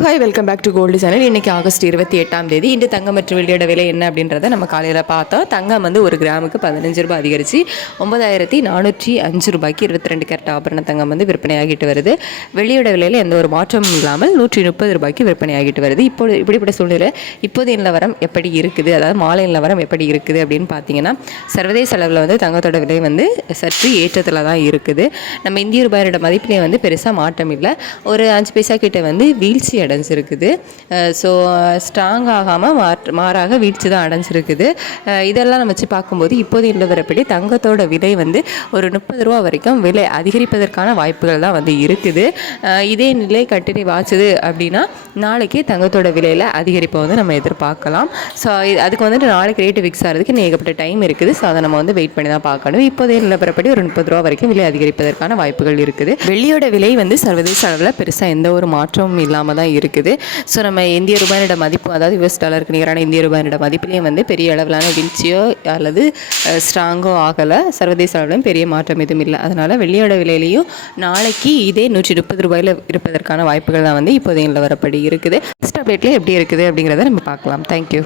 Hi, welcome back to gold channel. இன்றைக்கி August 28ஆம் தேதி. இன்று தங்கம் மற்றும் வெள்ளியோட விலை என்ன அப்படின்றத நம்ம காலையில் பார்த்தோம். தங்கம் வந்து ஒரு கிராமுக்கு 15 ரூபாய் அதிகரித்து 9405 ரூபாய்க்கு 22 கேரட் ஆபரண தங்கம் வந்து விற்பனையாகிட்டு வருது. வெள்ளியோட விலையில் எந்த ஒரு மாற்றமும் இல்லாமல் 130 ரூபாய்க்கு விற்பனையாகிட்டு வருது. இப்படிப்பட்ட சூழ்நிலை இப்போதைய நிலவரம் எப்படி இருக்குது, அதாவது மாலை நிலவரம் எப்படி இருக்குது அப்படின்னு பார்த்தீங்கன்னா, சர்வதேச அளவில் வந்து தங்கத்தோட விலை வந்து சற்று ஏற்றத்தில் தான் இருக்குது. நம்ம இந்திய ரூபாயோட மதிப்பிலே வந்து பெருசாக மாற்றம் இல்லை. ஒரு 5 பைசா கிட்ட வந்து வீழ்ச்சி அடைஞ்சிருக்குது. ஸோ ஸ்ட்ராங் ஆகாமல் மாறாக வீழ்ச்சி தான் அடைஞ்சிருக்குது. இதெல்லாம் நம்ம வச்சு பார்க்கும்போது இப்போதைய நிலவரப்படி தங்கத்தோட விலை வந்து ஒரு 30 ரூபா வரைக்கும் விலை அதிகரிப்பதற்கான வாய்ப்புகள் தான் வந்து இருக்குது. இதே நிலை கட்டினை வாச்சுது அப்படின்னா நாளைக்கு தங்கத்தோட விலையில் அதிகரிப்பை வந்து நம்ம எதிர்பார்க்கலாம். ஸோ அதுக்கு வந்துட்டு நாளைக்கு ரேட்டு ஃபிக்ஸ் ஆகிறதுக்கு ஏகப்பட்ட டைம் இருக்குது. ஸோ அதை நம்ம வந்து வெயிட் பண்ணி தான் பார்க்கணும். இப்போதைய நிலவரப்படி ஒரு 30 ரூபா வரைக்கும் விலை அதிகரிப்பதற்கான வாய்ப்புகள் இருக்குது. வெள்ளியோட விலை வந்து சர்வதேச அளவில் பெருசாக எந்த ஒரு மாற்றமும் இல்லாமல் தான் இருக்குது. ஸோ நம்ம இந்திய ரூபாயோட மதிப்பு, அதாவது US டாலருக்கு நிகரான இந்திய ரூபாயோட மதிப்புலேயும் வந்து பெரிய அளவிலான வீழ்ச்சியோ அல்லது ஸ்ட்ராங்கோ ஆகலை. சர்வதேச அளவிலும் பெரிய மாற்றம் எதுவும் இல்லை. அதனால் வெள்ளியோட விலையிலையும் நாளைக்கு இதே 130 ரூபாயில் இருப்பதற்கான வாய்ப்புகள் தான் வந்து இப்போதைய நிலவரப்படி இருக்குது. நெக்ஸ்ட் அப்டேட்டில் எப்படி இருக்குது அப்படிங்கிறத நம்ம பார்க்கலாம். தேங்க்யூ.